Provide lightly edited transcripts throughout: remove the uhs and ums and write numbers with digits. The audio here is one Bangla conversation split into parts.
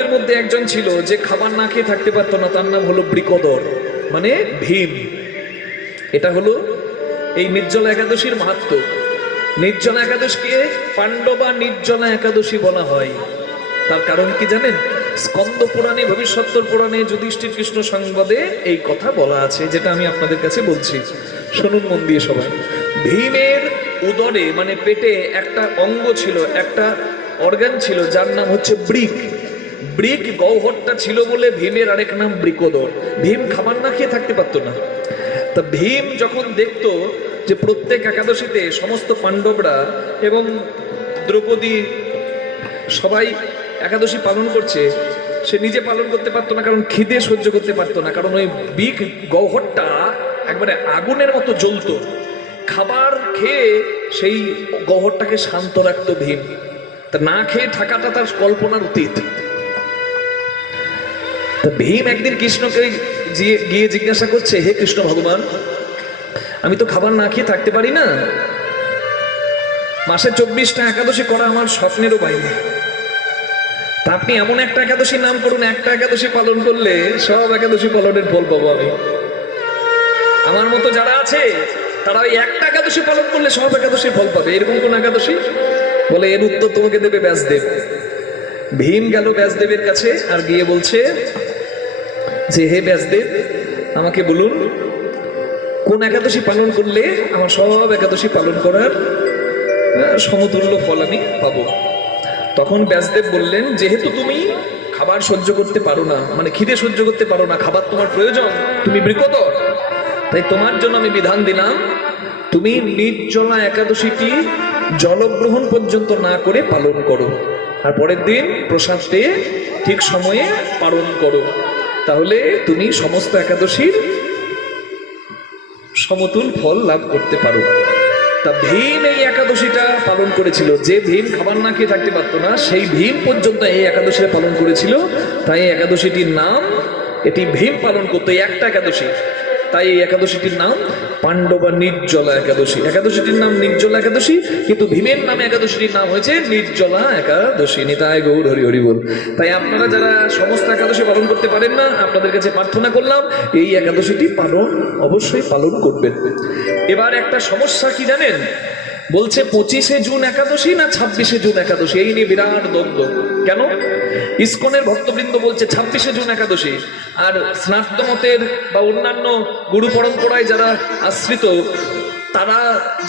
এর মধ্যে একজন ছিল যে খাবার না খেয়ে থাকতে পারতো না, তার নাম হলো বৃকোদর, মানে ভীম। এটা হলো এই নির্জলা একাদশীর মাহাত্ম্য। নির্জলা একাদশীকে পাণ্ডবা নির্জলা একাদশী বলা হয়। তার কারণ কি জানেন? স্কন্দ পুরাণে, ভবিষ্যত্তর পুরাণে যুধিষ্ঠির কৃষ্ণ সংবাদে এই কথা বলা আছে, যেটা আমি আপনাদের কাছে বলছি, শুনুন মন দিয়ে সবাই। ভীমের উদরে মানে পেটে একটা অঙ্গ ছিল, একটা অর্গান ছিল, যার নাম হচ্ছে বৃক। বৃক গহ্বরটা ছিল বলে ভীমের আরেক নাম বৃকোদর। ভীম খাবার না খেয়ে থাকতে পারতো না। তা ভীম যখন দেখতো যে প্রত্যেক একাদশীতে সমস্ত পাণ্ডবরা এবং দ্রৌপদী সবাই একাদশী পালন করছে, সে নিজে পালন করতে পারতো না, কারণ খিদে সহ্য করতে পারতো না, কারণ ওই বৃক গহ্বরটা একবারে আগুনের মতো জ্বলতো। খাবার খেয়ে সেই গহ্বরটাকে শান্ত রাখতো ভীম। তা না খেয়ে থাকাটা তার কল্পনার অতীত। তা ভীম একদিন কৃষ্ণকে গিয়ে জিজ্ঞাসা করছে, হে কৃষ্ণ ভগবান, আমি তো খাবার না খেয়ে থাকতে পারি না, মাসে 24টা একাদশী করা আমার স্বপ্নেরও বাইরে। তা আপনি এমন একটা একাদশী নাম করুন, একটা একাদশী পালন করলে সব একাদশী পালনের ফল পাবো আমি। আমার মতো যারা আছে তারা ওই একটা একাদশী পালন করলে সব একাদশীর ফল পাবে, এরকম কোন একাদশী? বলে এর উত্তর তোমাকে দেবে ব্যাসদেব। ভীম গেল ব্যাসদেবের কাছে আর গিয়ে বলছে যে, হে ব্যাসদেব, আমাকে বলুন কোন একাদশী পালন করলে আমার সব একাদশী পালন করার সমতুল্য ফল আমি পাবো। তখন ব্যাসদেব বললেন, যেহেতু তুমি খাবার সহ্য করতে পারো না, মানে খিদে সহ্য করতে পারো না, খাবার তোমার প্রয়োজন, তুমি বৃকোদর, তাই তোমার জন্য আমি বিধান দিলাম, তুমি নির্জলা একাদশীটি জলগ্রহণ পর্যন্ত না করে পালন করো, আর পরের দিন প্রসাদ পেয়ে ঠিক সময়ে পালন করো, তাহলে তুমি সমস্ত একাদশীর সমতুল ফল লাভ করতে পারো। তা ভীম এই একাদশীটা পালন করেছিল। যে ভীম খাবার না খেয়ে থাকতে পারতো না, সেই ভীম পর্যন্ত এই একাদশীটা পালন করেছিল। তাই এই একাদশীটির নাম, এটি ভীম পালন করতো, এই একটা একাদশী, তাই এই একাদশীটির নাম পাণ্ডবা নির্জলা একাদশী। একাদশীটির নাম নির্জলা একাদশী, কিন্তু ভীমের নামে একাদশীটির নাম হয়েছে নির্জলা একাদশী। নিতাই গৌর হরি হরি বল। তাই আপনারা যারা সমস্ত একাদশী পালন করতে পারেন না, আপনাদের কাছে প্রার্থনা করলাম এই একাদশীটি পালন অবশ্যই পালন করবেন। এবার একটা সমস্যা কি জানেন? বলছে 25শে জুন একাদশী না 26শে জুন একাদশী, এই নিয়ে বিরাট দ্বন্দ্ব। কেন? ইসকনের ভক্তবৃন্দ বলছে 26শে জুন একাদশী, আর স্নাতক মতের বা অন্যান্য গুরু পরম্পরায় যারা আশ্রিত তারা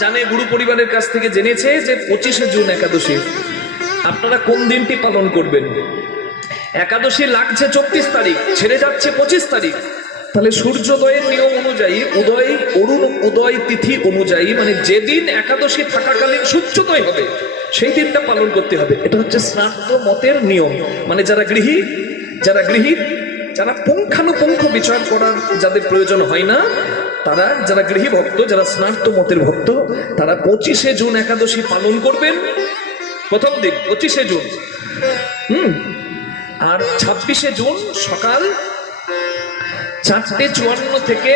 জানে, গুরু পরিবারের কাছ থেকে জেনেছে যে 25শে জুন একাদশী। আপনারা কোন দিনটি পালন করবেন? একাদশী লাগছে 34 তারিখ, ছেড়ে যাচ্ছে 25 তারিখ, তাহলে সূর্যোদয়ের নিয়ম অনুযায়ী অরুণ উদয় তিথি অনুযায়ী, মানে যেদিন একাদশী থাকাকালীন সূর্যোদয় হবে সেই দিনটা পালন করতে হবে। এটা হচ্ছে স্নাতক মতের নিয়ম। মানে যারা গৃহী, যারা পুঙ্খানুপুঙ্খ বিচার করার যাদের প্রয়োজন হয় না, তারা যারা গৃহী ভক্ত, যারা স্নাতক মতের ভক্ত, তারা 25শে জুন একাদশী পালন করবেন প্রথম দিন, 25শে জুন। আর 26শে জুন সকাল 4:54 থেকে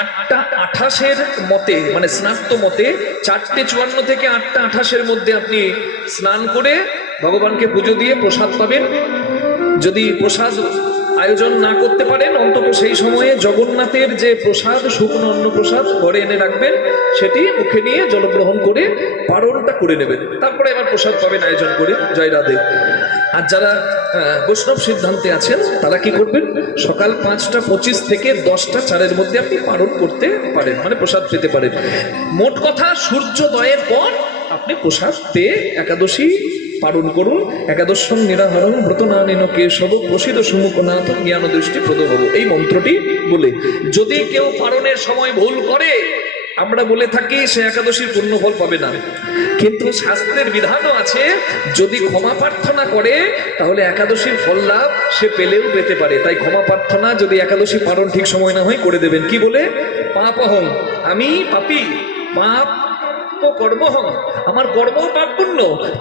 8:28 মতে, মানে স্নাতক মতে 4:54 থেকে 8:28 মধ্যে আপনি স্নান করে ভগবানকে পুজো দিয়ে প্রসাদ পাবেন। যদি প্রসাদ আয়োজন না করতে পারেন, অন্তত সেই সময়ে জগন্নাথের যে প্রসাদ, শুকনো অন্ন প্রসাদ ঘরে এনে রাখবেন, সেটি মুখে নিয়ে জলগ্রহণ করে পারণটা করে নেবেন, তারপরে এবার প্রসাদ পাবেন আয়োজন করে। জয় রাধে। আর যারা বৈষ্ণব সিদ্ধান্তে আছেন তারা কি করবেন? সকাল 5:25 থেকে 10:04 মধ্যে আপনি পালন করতে পারেন, মানে প্রসাদ পেতে পারেন। মোট কথা সূর্যোদয়ের পর আপনি প্রসাদ পেয়ে একাদশী পালন করুন। একাদশং নিরাহরং ব্রতনানেন কেশব প্রসিদ্ধ সুমুখনাথ জ্ঞান দৃষ্টি প্রদভব, এই মন্ত্রটি বলে যদি কেউ পালনের সময় ভুল করে, আমরা বলে থাকি সে একাদশীর পূর্ণ ফল পাবে না, কিন্তু শাস্ত্রের বিধানও আছে, যদি ক্ষমা প্রার্থনা করে তাহলে একাদশীর ফল লাভ সে পেলেও পেতে পারে। তাই ক্ষমা প্রার্থনা, যদি একাদশী পালন ঠিক সময় না হয়, করে দেবেন। কি বলে? পাপহং, আমি পাপী, পাপ কর্মহং, আমার কর্ম পাপপূর্ণ,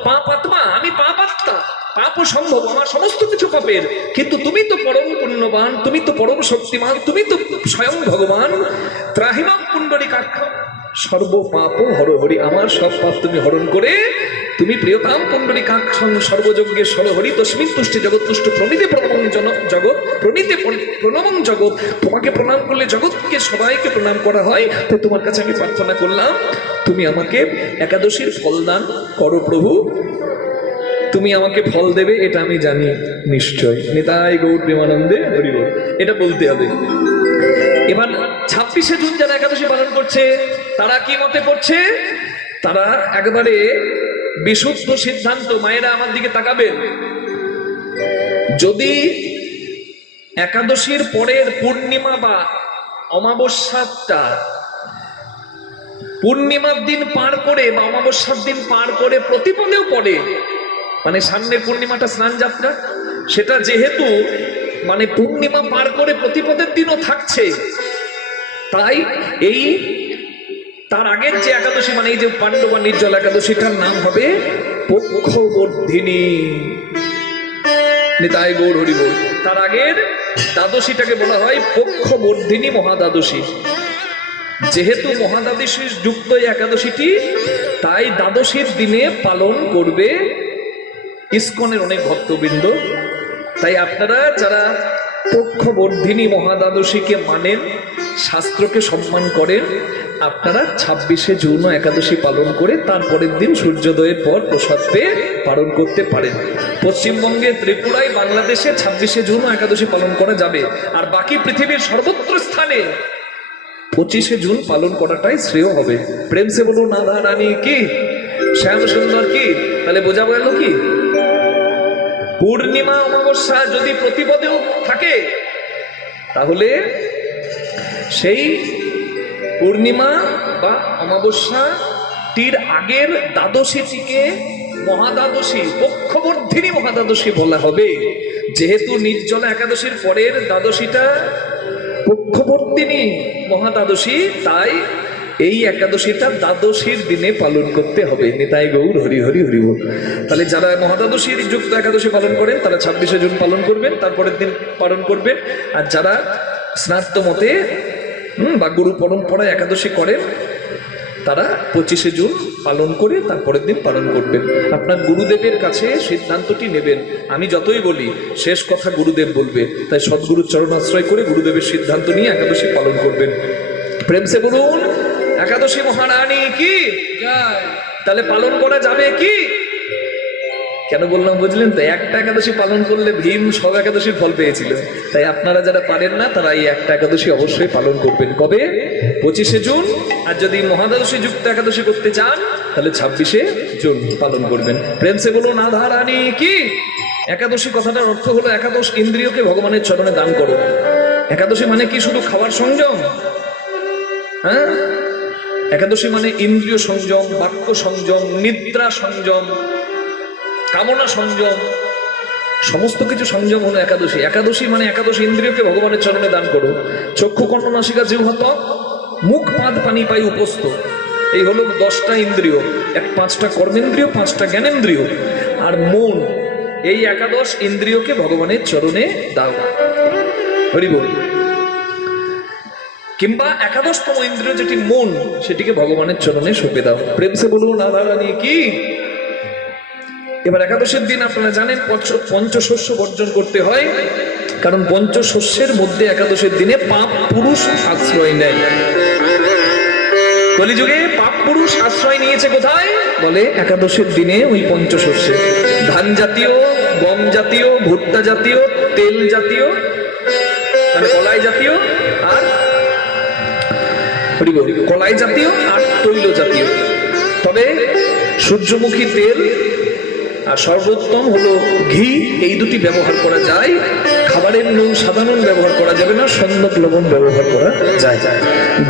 পাপ আত্মা, আমি পাপ আত্মা, পাপ সম্ভব, আমার সমস্ত কিছু পাপের, কিন্তু তুমি তো পরম পুণ্যবান, তুমি তো পরম শক্তিমান, তুমি তো স্বয়ং ভগবান। ত্রাহিমাং পুণ্ডরীকাক্ষ সর্ব পাপ হর হরি, আমার সব পাপ তুমি হরণ করে তুমি প্রিয়তাম পুণ্ডরীকাক্ষং সর্বযজ্ঞে সরহরি তস্মিন তুষ্টি জগৎ তুষ্ট প্রণীতে প্রণমং জগৎ প্রণীতে প্রণমং জগৎ। তোমাকে প্রণাম করলে জগৎকে সবাইকে প্রণাম করা হয়। তাই তোমার কাছে আমি প্রার্থনা করলাম, তুমি আমাকে একাদশীর ফল দান করো প্রভু। তুমি আমাকে ফল দেবে এটা আমি জানি নিশ্চয়। নিতাই গৌর প্রেমানন্দে হরি বল, এটা বলতে হবে। এবার 26শে জুন যারা একাদশী পালন করছে তারা কি মতে করছে? তারা একেবারে বিশুদ্ধ সিদ্ধান্ত। মায়েরা আমার দিকে তাকাবেন, যদি একাদশীর পরের পূর্ণিমা বা অমাবস্যাটা পূর্ণিমার দিন পার করে বা অমাবস্যার দিন পার করে প্রতিপদেও পড়ে, মানে সামনের পূর্ণিমাটা স্নান যাত্রা, সেটা যেহেতু মানে পূর্ণিমা পার করে প্রতিপদের দিনও থাকছে, তাই এই তার আগের যে একাদশী মানে এই যে পাণ্ডবা নির্জল একাদশীটার নাম হবে পক্ষবর্ধিনী। নিতাই গৌর হরি বল। তার আগের দ্বাদশীটাকে বলা হয় পক্ষবর্ধিনী মহাদ্বাদশী। যেহেতু মহাদ্বাদশী যুক্ত একাদশীটি, তাই দ্বাদশীর দিনে পালন করবে ইস্কনের অনেক ভক্তবৃন্দ। তাই আপনারা যারা পক্ষবর্ধিনী মহাদ্বাদশীকে মানেন, শাস্ত্রকে সম্মান করেন, আপনারা 26শে জুন একাদশী পালন করে তারপরের দিন সূর্যোদয়ের পর প্রসাদ পেয়ে পালন করতে পারেন। পশ্চিমবঙ্গে, ত্রিপুরায়, বাংলাদেশে 26শে জুন একাদশী পালন করা যাবে। আর বাকি পৃথিবীর সর্বত্র স্থানে 25শে জুন পালন করাটাই শ্রেয় হবে। প্রেম সে বলুন রাধা রানী কি, শ্যাম সুন্দর কি। তাহলে বোঝা গেল কি, পূর্ণিমা অমাবস্যা যদি প্রতিপদেও থাকে, তাহলে সেই পূর্ণিমা বা অমাবস্যাটির আগের দ্বাদশীটিকে মহাদ্বাদশী, পক্ষবর্ধিনী মহাদ্বাদশী বলা হবে। যেহেতু নির্জলা একাদশীর পরের দ্বাদশীটা পক্ষবর্ধিনী মহাদ্বাদশী, তাই এই একাদশীটা দ্বাদশীর দিনে পালন করতে হবে। নিতাই গৌর হরি হরি হরি বল। তাহলে যারা মহাদ্বাদশীর যুক্ত একাদশী পালন করেন তারা 26শে জুন পালন করবেন, তারপরের দিন পালন করবেন। আর যারা স্নাত্ত মতে বা গুরু পরম্পরায় একাদশী করেন তারা 25শে জুন পালন করে তারপরের দিন পালন করবেন। আপনার গুরুদেবের কাছে সিদ্ধান্তটি নেবেন। আমি যতই বলি, শেষ কথা গুরুদেব বলবে। তাই সদ্গুরুর চরণাশ্রয় করে গুরুদেবের সিদ্ধান্ত নিয়ে একাদশী পালন করবেন। প্রেম সে বলুন একাদশী মহারানী কি। তাহলে পালন করা যাবে কি? কেন বললাম বুঝলেন তো? একটা একাদশী পালন করলে ভীম সব একাদশীর ফল পেয়েছিল। তাই আপনারা যারা পারেন না তারা এই একটা একাদশী অবশ্যই পালন করবেন। কবে? 25শে জুন। আর যদি মহাদ্বাদশী যুক্ত একাদশী করতে চান তাহলে 26শে জুন পালন করবেন। প্রেম সে বলুন রাধা রানী কি। একাদশী কথাটার অর্থ হলো একাদশ ইন্দ্রিয়কে ভগবানের চরণে দান করো। একাদশী মানে কি শুধু খাওয়ার সংযম? হ্যাঁ, একাদশী মানে ইন্দ্রিয় সংযম, বাক্য সংযম, নিদ্রা সংযম, কামনা সংযম, সমস্ত কিছু সংযম হলো একাদশী। একাদশী মানে একাদশ ইন্দ্রিয়কে ভগবানের চরণে দান করো। চক্ষু কর্ণ নাসিকা জিহ্বা ত্বক মুখ পাদ পানি পাই উপস্থ, এই হলো 10টা ইন্দ্রিয়। 5টা কর্মেন্দ্রিয়, 5টা জ্ঞানেন্দ্রিয় আর মন। এই একাদশ ইন্দ্রিয়কে ভগবানের চরণে দাও। হরি বল। কিংবা একাদশতম ইন্দ্রিয় যেটি মন, সেটিকে ভগবানের চরণে সঁপে দাও। প্রেম সে বলুন রাধা রানী কি। এবার একাদশের দিন আপনারা জানেন পঞ্চশস্য বর্জন করতে হয়, কারণ পঞ্চশস্যের মধ্যে একাদশের দিনে পাপ পুরুষ আশ্রয় নেয়। কলিযুগে পাপ পুরুষ আশ্রয় নিয়েছে কোথায়? বলে একাদশের দিনে ওই পঞ্চশস্যে। ধান জাতীয়, গম জাতীয়, ভুট্টা জাতীয়, তেল জাতীয়, মানে কলাই জাতীয় আর কলাই জাতীয় আর তৈল জাতীয়। তবে সূর্যমুখী তেল আর সর্বোত্তম হলো ঘি, এই দুটি ব্যবহার করা যায়। খাবারের নুন সাধারণ ব্যবহার করা যাবে না, সন্দক লবণ ব্যবহার করা যায়।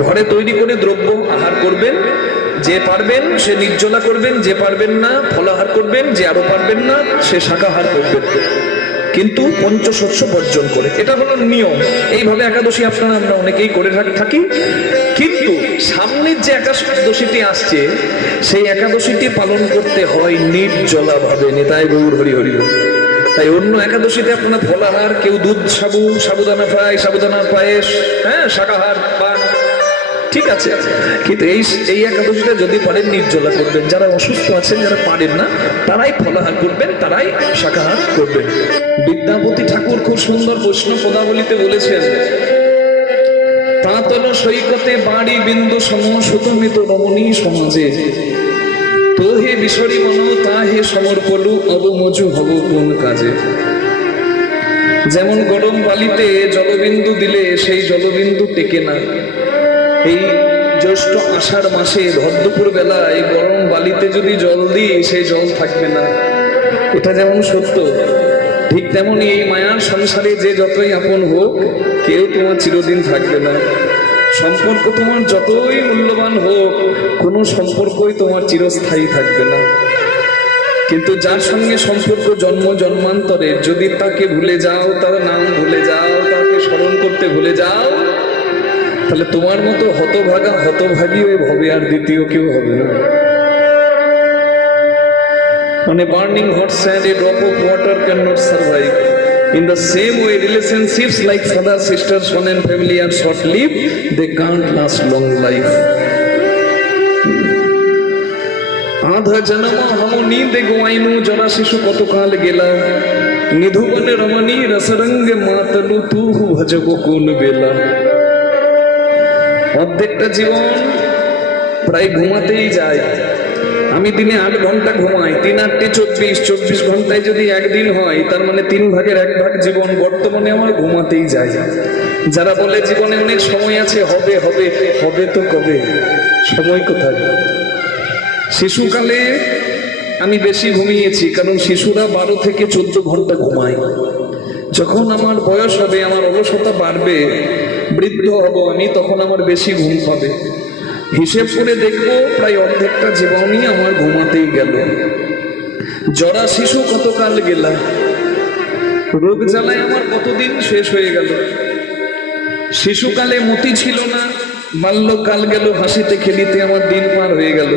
ঘরে তৈরি করে দ্রব্য আহার করবেন। যে পারবেন সে নির্জলা করবেন, যে পারবেন না ফলাহার করবেন, যে আরো পারবেন না সে শাকাহার করবেন, কিন্তু পঞ্চশস্য বর্জন করে। এটা হলো নিয়ম। এইভাবে একাদশী আপনারা আমরা অনেকেই করে থাকি। কিন্তু সামনের যে একাদশীটি আসছে সেই একাদশীটি পালন করতে হয় নির্জলা ভাবে। নিতাই গৌর হরি হরি। তাই অন্য একাদশীতে আপনারা ফলাহার, কেউ দুধ সাবু, সাবুদানা ফ্রাই, সাবুদানা পায়েস, হ্যাঁ শাকাহার পান, ঠিক আছে, কিন্তু এই একাদশীটা যদি পারেন নির্জলা করবেন। যারা অসুস্থ আছেন, যারা পারেন না, তারাই ফলাহার করবেন, তারাই শাকাহার করবেন। বিদ্যাপতি ঠাকুর খুব সুন্দর বৈষ্ণব পদাবলিতে বলেছেন, তাঁতল সৈকতে বাড়ি বিন্দু সম সুতমিত রমণী সমাজে, তো হে বিসরি মন তা হে সমর্পলু অবমজু হব কোন কাজে। যেমন গরম বালিতে জলবিন্দু দিলে সেই জলবিন্দু টেকে না, এই জ্যৈষ্ঠ আষাঢ় মাসে ভরদুপুর বেলায় গরম বালিতে যদি জল দিই সেই জল থাকবে না। এটা যেমন সত্য, ঠিক তেমনই এই মায়ার সংসারে যে যতই আপন হোক, কেউ তোমার চিরদিন থাকবে না। সম্পর্ক তোমার যতই মূল্যবান হোক, কোনো সম্পর্কই তোমার চিরস্থায়ী থাকবে না। কিন্তু যার সঙ্গে সম্পর্ক জন্ম জন্মান্তরে, যদি তাকে ভুলে যাও, তার নাম ভুলে যাও, তাকে স্মরণ করতে ভুলে যাও, তাহলে তোমার মতো হতভাগী হয়ে হবে আর দ্বিতীয় কেউ হবে না। On a burning hot sand, a drop of water cannot survive. In the same way, relationships like father, sister, son and family are short-lived. They can't last long life. आधा जन्म हम नींद गोवाइनु जरा शिशु कतकाल गेला, निधुवन रमणी रसरंग मातलु तू भजगो कोन बेला। অর্ধেকটা জীবন প্রায় ঘুমাতেই যায়। আমি দিনে 8 ঘন্টা ঘুমাই, 3 8 24 ঘন্টায় যদি একদিন হয়, তার মানে 3 ভাগের 1 ভাগ জীবন বর্তমানে আমার ঘুমাতেই যায়। যারা বলে জীবনে অনেক সময় আছে, হবে হবে হবে, তো কবে? সময় কোথায়? শিশুকালে আমি বেশি ঘুমিয়েছি, কারণ শিশুরা 12 থেকে 14 ঘন্টা ঘুমায়। যখন আমার বয়স হবে, আমার অলসতা বাড়বে, বৃদ্ধ হব আমি, তখন আমার বেশি ঘুম পাবে। হিসেব করে দেখবো প্রায় অর্ধেকটা জীবনই আমার ঘুমাতেই গেল। জরা শিশু কতকাল গেলা, রোগ জ্বালায় আমার কতদিন শেষ হয়ে গেল। শিশুকালে মতি ছিল না, বাল্যকাল গেল হাসিতে খেলিতে, আমার দিন পার হয়ে গেল।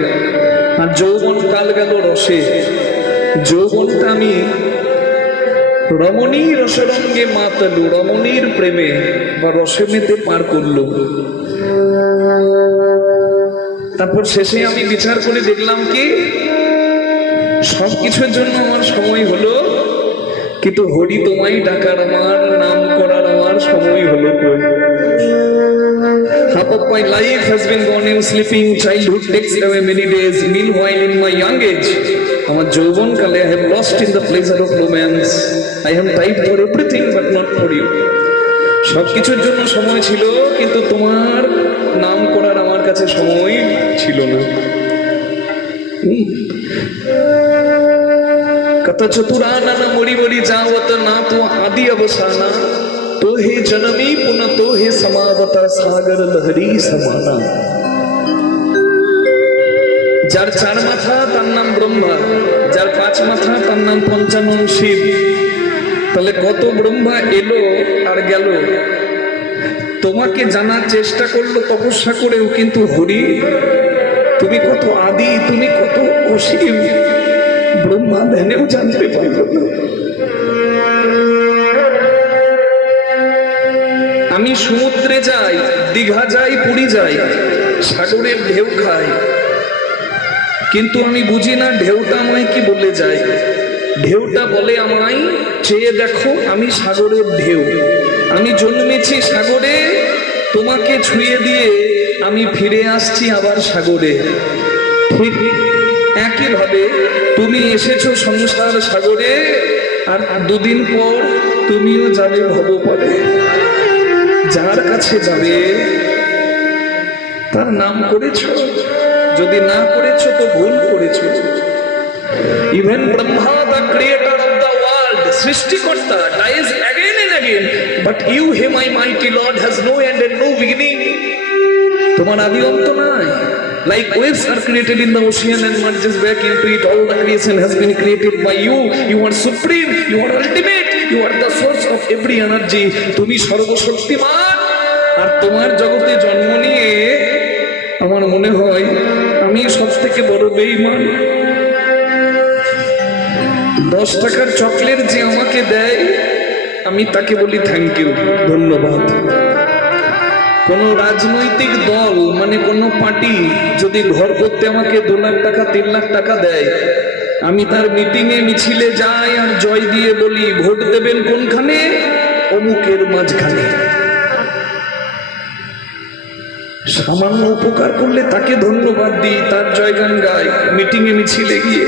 আর যৌবন কাল গেল রসে। যৌবনটা আমি রমণী রসরঙ্গে মাতালু, রমণীর প্রেমে বা রসে মেতে পার করলো। তারপর শেষে আমি বিচার করে দেখলাম কি, সবকিছুর জন্য আমার সময় হলো, কিন্তু হরি তোমায় ডাকার, আমার নাম করার আমার সময় হলো কই? Half of my life has been gone in sleeping. Childhood takes away many days. Meanwhile, in my young age, আমার যৌবন কালে I have lost in the pleasure of romance. I am tried for everything but not for you. সবকিছুর জন্য সময় ছিল, কিন্তু তোমার নাম করার আমার কাছে সময় ছিল না। कथा चतुरानन मुड़ी मुड़ी जावत ना तो आदि अवसाना, तो हे जनमी पुन तो हे समावता सागर लहरी समाना। যার 4 মাথা তার নাম ব্রহ্মা, যার 5 মাথা তার নাম পঞ্চানন শিব। তাহলে কত ব্রহ্মা এলো আর গেল, তোমাকে জানার চেষ্টা করলো তপস্যা করেও, কিন্তু হরি তুমি কত আদি, তুমি কত অসীম, ব্রহ্মা ধ্যানেও জানতে পারল না। আমি সমুদ্রে যাই, দীঘা যাই, পুরী যাই, সাগরের ঢেউ খাই, কিন্তু আমি বুঝি না ঢেউটা আমায় কি বলে যায়। ঢেউটা বলে আমায়, চেয়ে দেখো আমি সাগরের ঢেউ, আমি জন্মেছি সাগরে, তোমাকে ছুঁয়ে দিয়ে আমি ফিরে আসছি আবার সাগরে। ঠিক একইভাবে তুমি এসেছো সংসার সাগরে, আর 2 দিন পর তুমিও যাবে ভবপারে। যার কাছে যাবে তার নাম করেছো, যদি না করেছো তো ভুল করেছো। Even Brahma, the creator of the world, সৃষ্টিকর্তা, dies again and again, but you, He my mighty Lord, has no end and no beginning. তোমার আদি অন্ত নাই। Like waves are created in the ocean and merges back into it, all the creation has been created by you. You are supreme, you are ultimate, you are the source of every energy. তুমি সর্বশক্তিমান। আর তোমার জগতে জন্ম নিয়ে আমার মনে হয় আমি সব থেকে বড় বেঈমান। 10 টাকার চকলেট যে আমাকে দেয়, আমি তাকে বলি থ্যাংক ইউ, ধন্যবাদ। কোন রাজনৈতিক দল মানে কোন পার্টি যদি ঘর করতে আমাকে 2 লাখ টাকা 3 লাখ টাকা দেয়, আমি তার মিটিং এ মিছিলে যাই আর জয় দিয়ে বলি ভোট দেবেন কোনখানে? অমুকের মাঝখানে। সামান্য উপকার করলে তাকে ধন্যবাদ দিই, তার জয়গান গাই মিটিং এ মিছিলে গিয়ে।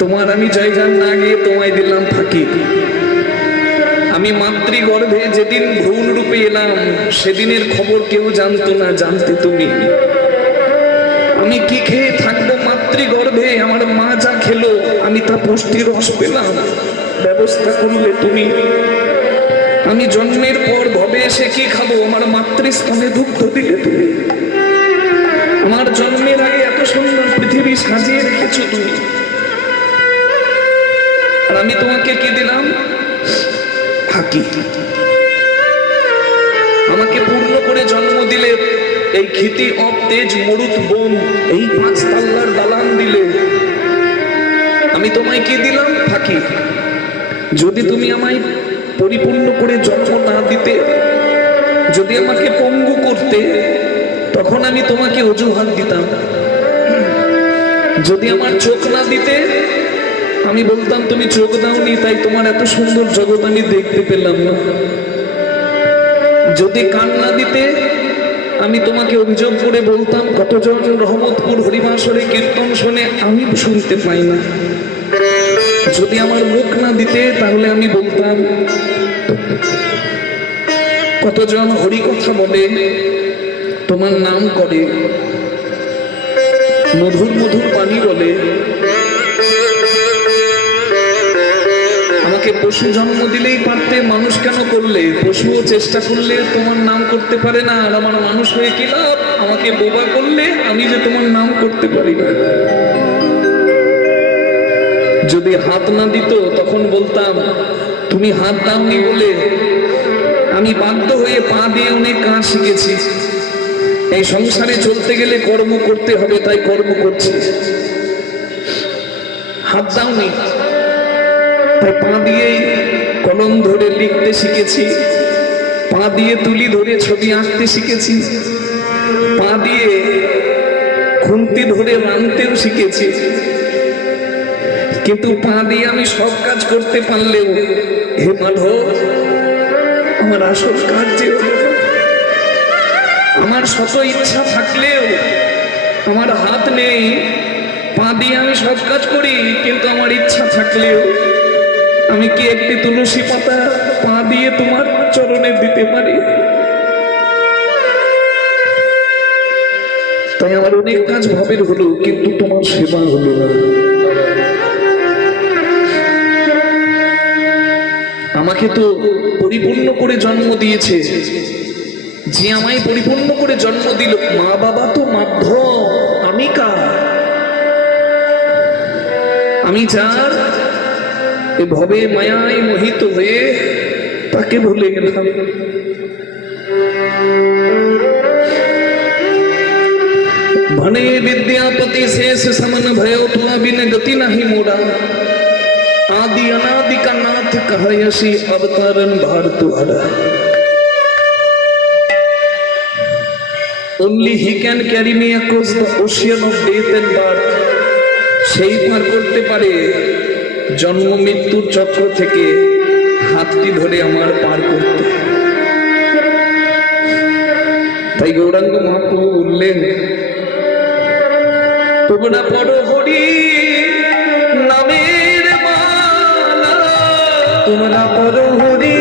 তোমার আমি জয়গান না গিয়ে তোমায় দিলাম ফাঁকি। আমি মাতৃগর্ভে যেদিন ভ্রূণ রূপে এলাম সেদিনের খবর কেউ জানতো না, জানতে তুমি। আমি কি খেয়ে থাকবো মাতৃগর্ভে, আমার মা যা খেলো আমি তা পুষ্টির রস পেলাম, ব্যবস্থা করলে তুমি। আমি জন্মের পর ভবে এসে কি খাবো, আমার মাতৃস্তনে দুগ্ধ দিলে তুমি। আমার জন্মের আগে এত সুন্দর পৃথিবী সাজিয়ে রেখেছো তুমি, আর আমি তোমাকে কি দিলাম? ফাঁকি। আমাকে পূর্ণ করে জন্ম দিলে, এই ক্ষিতি অব তেজ মরুত বোম, এই 5 তাল্লার দালান দিলে, আমি তোমায় কি দিলাম? ফাঁকি। যদি তুমি আমায় পরিপূর্ণ করে জন্ম না দিতে, যদি আমাকে পঙ্গু করতে, তখন আমি তোমাকে অজুহাত দিতাম। যদি আমার চোখ না দিতে, আমি বলতাম তুমি চোখ দাওনি তাই তোমার এত সুন্দর জগৎ আমি দেখতে পেলাম না। যদি কান না দিতে, আমি তোমাকে অভিযোগ করে বলতাম কতজন রহমতপুর হরিবাসরে কীর্তন শোনে আমি শুনতে পাই না। যদি আমার মুখ না দিতে, তাহলে আমি বলতাম কতজন হরি কথা বলে, তোমার নাম করে, মধুর মধুর বাণী বলে। আমাকে পশু জন্ম দিলেই পারতে, মানুষ কেন করলে? পশুও চেষ্টা করলে তোমার নাম করতে পারে না, আর আমার মানুষ হয়ে কি লাভ? আমাকে বোবা করলে আমি যে তোমার নাম করতে পারি না। যদি হাত না দিত, তখন বলতাম তুমি হাত দাওনি বলে আমি বাধ্য হয়ে পা দিয়ে অনেক কাজ শিখেছি। এই সংসারে চলতে গেলে কর্ম করতে হবে, তাই কর্ম করছি। হাত দাওনি তাই পা দিয়েই কলম ধরে লিখতে শিখেছি, পা দিয়ে তুলি ধরে ছবি আঁকতে শিখেছি, পা দিয়ে খুন্তি ধরে রাঁধতেও শিখেছি। কিন্তু পা দিয়ে আমি সব কাজ করতে পারলেও, হে মাধব, আমার আসল কাজ যে আমার শত ইচ্ছা থাকলেও আমার হাত নেই। পা দিয়ে আমি সব কাজ করি, কিন্তু আমার ইচ্ছা থাকলেও আমি কি একটি তুলসী পাতা পা দিয়ে তোমার চরণে দিতে পারি? তাই আমার অনেক কাজ ভাবের হলো, কিন্তু তোমার সেবা হলো না। আমাকে তো পরিপূর্ণ করে জন্ম দিয়েছে, যে আমায় পরিপূর্ণ করে জন্ম দিল। মা বাবা তো মাধ্যম, আমি কার? আমি যার ভবে মায়ায় মোহিত হয়ে তাকে ভুলে গেলাম। भने विद्यापति शेष समन भयो तुआ बिन गति नहीं मोड़ा, आदि अनादि का नाथ कहयसी अवतारण भार तुहरा। Only he can carry me across the ocean of death and birth. সেই পার করতে পারে জন্ম মৃত্যুর চক্র থেকে হাতটি ধরে আমার পার করতে। তাই গৌরাঙ্গ মহাপ্রভু বললেন, তোমরা পড়ো হরি নামের মালা, তোমরা পড়ো হরি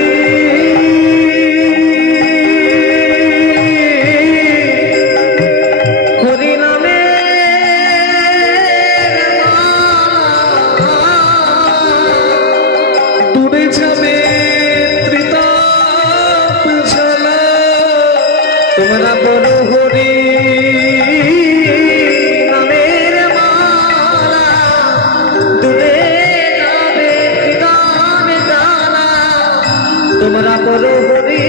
তোমরা বলো হরি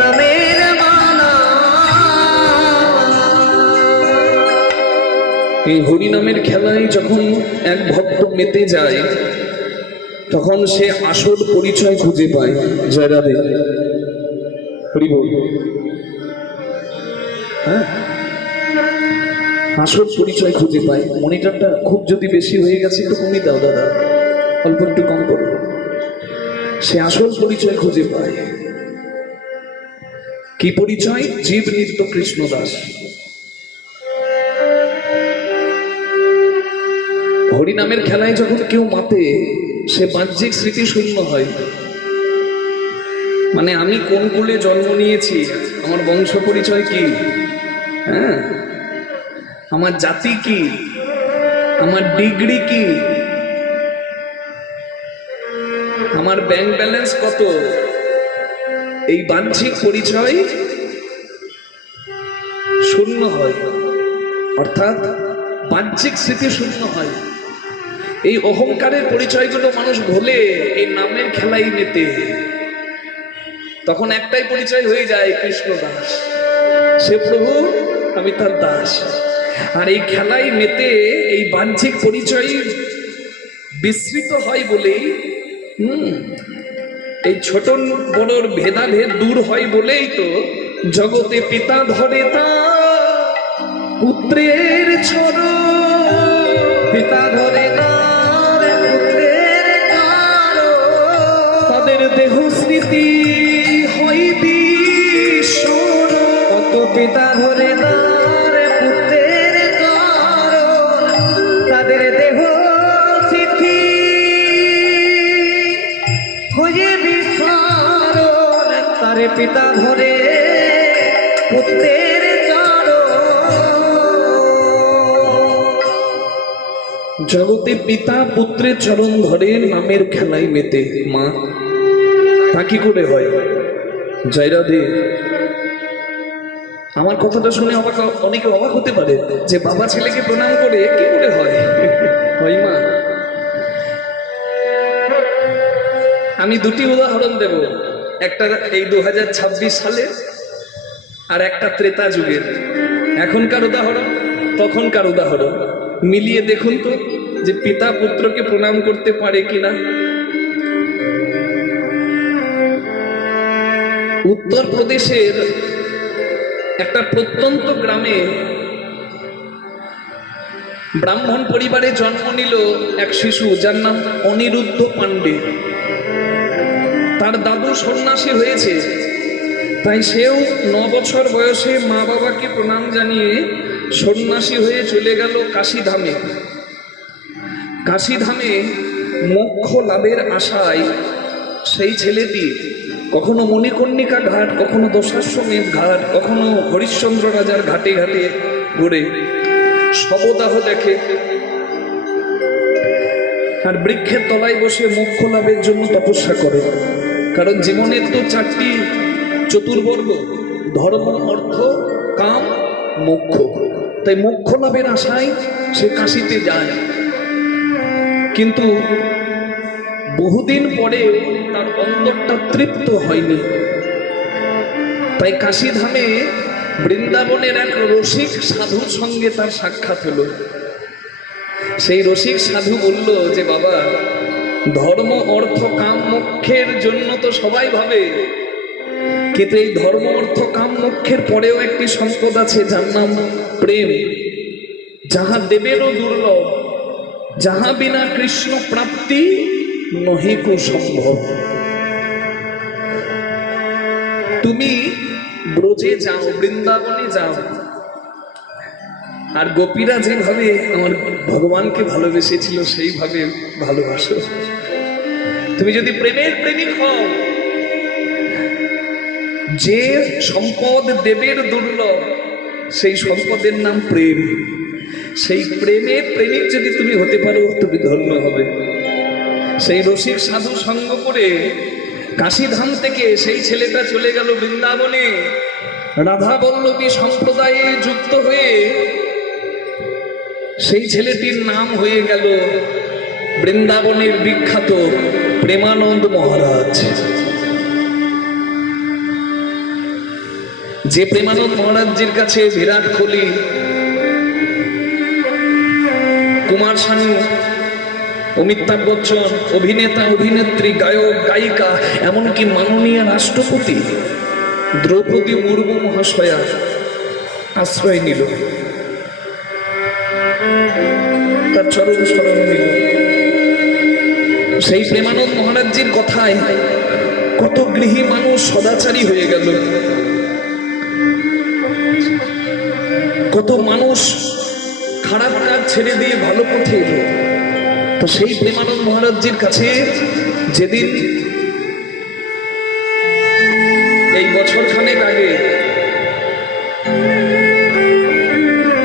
নামের মালা। এই হরি নামের খেলায় যখন এক ভক্ত মেতে যায় তখন সে আসল পরিচয় খুঁজে পায়। জয় রাধে, হরি বল। হ্যাঁ, আসল পরিচয় খুঁজে পায়। মনিটরটা খুব যদি বেশি হয়ে গেছে একটু কমিয়ে দাও দাদা, অল্প একটু কম করো। সে আসল পরিচয় খুঁজে পায়। কি পরিচয়? জীব নিত্য কৃষ্ণ দাস। হরিনামের খেলায় যখন কেউ মাতে সে বাহ্যিক স্মৃতি শূন্য হয়। মানে আমি কোন কুলে জন্ম নিয়েছি, আমার বংশ পরিচয় কি, হ্যাঁ, আমার জাতি কি, আমার ডিগ্রি কি, আমার ব্যাংক ব্যালেন্স কত, এই বাহ্যিক পরিচয় শূন্য হয়, অর্থাৎ বাহ্যিক স্মৃতি শূন্য হয়। এই অহংকারের পরিচয়গুলো মানুষ ভুলে এই নামের খেলাই মেতে। তখন একটাই পরিচয় হয়ে যায়, কৃষ্ণ দাস। সে প্রভু, আমি তার দাস। আর এই খেলাই মেতে এই বাহ্যিক পরিচয় বিস্মৃত হয় বলেই এই ছোট বড়র ভেদাভেদ দূর হয় বলেই তো জগতে পিতা ধরে তা পুত্রের চরণ, পিতা ধরে তার পুত্রের চরণ, তাদের দেহ স্মৃতি হয় বিস্মরণ। কত পিতা ধরে তার পুত্রের চরণ, তাদের দেহ স্মৃতি হয়ে বিস্মরণ। তার পিতা ধরে পুত্রের জগতে পিতা পুত্রের চরণ ধরে নামের খেলায় মেতে। মা তা কি করে হয়? জয় রাধে। আমার কথাটা শুনে অনেকে অবাক হতে পারে যে বাবা ছেলেকে প্রণাম করে কি করে হয়? হয় মা। আমি দুটি উদাহরণ দেব, একটা এই 2026 সালের আর একটা ত্রেতা যুগের। এখনকার উদাহরণ, তখনকার উদাহরণ মিলিয়ে দেখুন তো যে পিতা পুত্রকে প্রণাম করতে পারে কিনা। উত্তরপ্রদেশের একটা প্রত্যন্ত গ্রামে ব্রাহ্মণ পরিবারে জন্ম নিল এক শিশু, যার নাম অনিরুদ্ধ পাণ্ডে। তার দাদু সন্ন্যাসী হয়েছে, তাই সেও 9 বছর বয়সে মা বাবাকে প্রণাম জানিয়ে সন্ন্যাসী হয়ে চলে গেল কাশীধামে। কাশীধামে মোক্ষ লাভের আশায় সেই ছেলেটি কখনো মণিকর্ণিকা ঘাট, কখনো দশাশ্বমেধ ঘাট, কখনো হরিশ্চন্দ্র রাজার ঘাটে ঘাটে ঘুরে শবদাহ দেখে, আর বৃক্ষের তলায় বসে মোক্ষ লাভের জন্য তপস্যা করে। কারণ জীবনের তো 4টি চতুর্বর্গ, ধর্ম, অর্থ, কাম, মোক্ষ। তাই মোক্ষ লাভের আশায় সে কাশীতে যায়। কিন্তু বহুদিন পরে তার অন্তরটা তৃপ্ত হয়নি। তাই কাশীধামে বৃন্দাবনের এক রসিক সাধুর সঙ্গে তার সাক্ষাৎ হলো। সেই রসিক সাধু বলল যে বাবা, ধর্ম, অর্থ, কাম, মোক্ষের জন্য তো সবাই ভাবে, কিন্তু এই ধর্ম, অর্থ, কাম, মোক্ষের পরেও একটি সম্পদ আছে যার নাম প্রেম, যাহা দেবেরও দুর্লভ, যাহা বিনা কৃষ্ণ প্রাপ্তি নহি কো সম্ভব। তুমি ব্রজে যাও, বৃন্দাবনে যাও, আর গোপীরা যেভাবে আমার ভগবানকে ভালোবেসেছিল সেইভাবে ভালোবাসো। তুমি যদি প্রেমের প্রেমিক হও, যে সম্পদ দেবের দুর্লভ সেই সম্পদের নাম প্রেম, সেই প্রেমের প্রেমিক যদি তুমি হতে পারো তুমি ধন্য হবে। সেই রসিক সাধু সঙ্গ করে কাশীধাম থেকে সেই ছেলেটা চলে গেল বৃন্দাবনে। রাধা বল্লভী সম্প্রদায়ে যুক্ত হয়ে সেই ছেলেটির নাম হয়ে গেল বৃন্দাবনের বিখ্যাত প্রেমানন্দ মহারাজ। যে প্রেমানন্দ মহারাজজির কাছে বিরাট কোহলি, কুমার শানু, অমিতাভ বচ্চন, অভিনেতা অভিনেত্রী, গায়ক গায়িকা, এমনকি মাননীয় রাষ্ট্রপতি দ্রৌপদী মুর্মু মহাশয়া আশ্রয় নিল, তার চরণ শরণ নিল। সেই প্রেমানন্দ মহারাজজির কথায় কত গৃহী মানুষ সদাচারী হয়ে গেল, কত মানুষ খারাপ কাজ ছেড়ে দিয়ে ভালো পথে এলো। তো সেই প্রেমানন্দ মহারাজজির কাছে যেদিন এই বছর খানেক আগে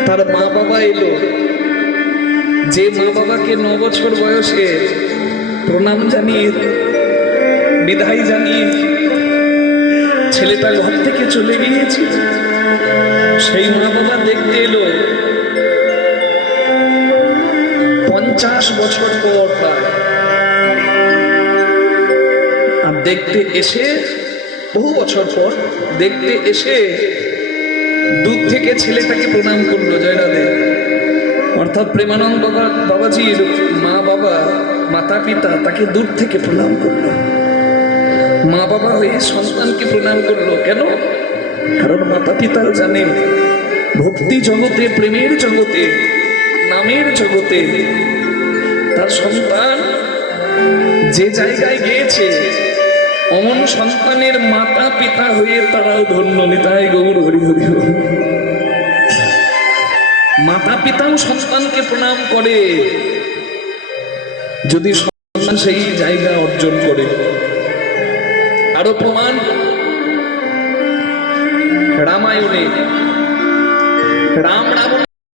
তার মা বাবা এলো, যে মা বাবাকে 9 বছর বয়সে প্রণাম জানিয়ে বিদায় জানিয়ে ছেলেটা ঘর থেকে চলে গিয়েছিল, সেই মা বাবা দেখতে এলো 50 বছর পর প্রায়। আর দেখতে এসে বহু বছর পর দেখতে এসে দূর থেকে ছেলেটাকে প্রণাম করলো, জয়রাধে। অর্থাৎ প্রেমানন্দ বাবাজির মা বাবা মাতা পিতা তাকে দূর থেকে প্রণাম করলো, মা বাবা হয়ে সন্তানকে প্রণাম করলো। কেন? কারণ মাতা পিতা জানে ভক্তি জগতে, প্রেমের জগতে, নামের জগতে তার সন্তান যে জায়গায় গিয়েছে, অমন সন্তানের মাতা পিতা হয়ে তারাও ধন্য। নিতাই গৌর হরি হরি। মাতা পিতাও সন্তানকে প্রণাম করে যদি সন্তান সেই জায়গা অর্জন করে। আরো প্রমাণ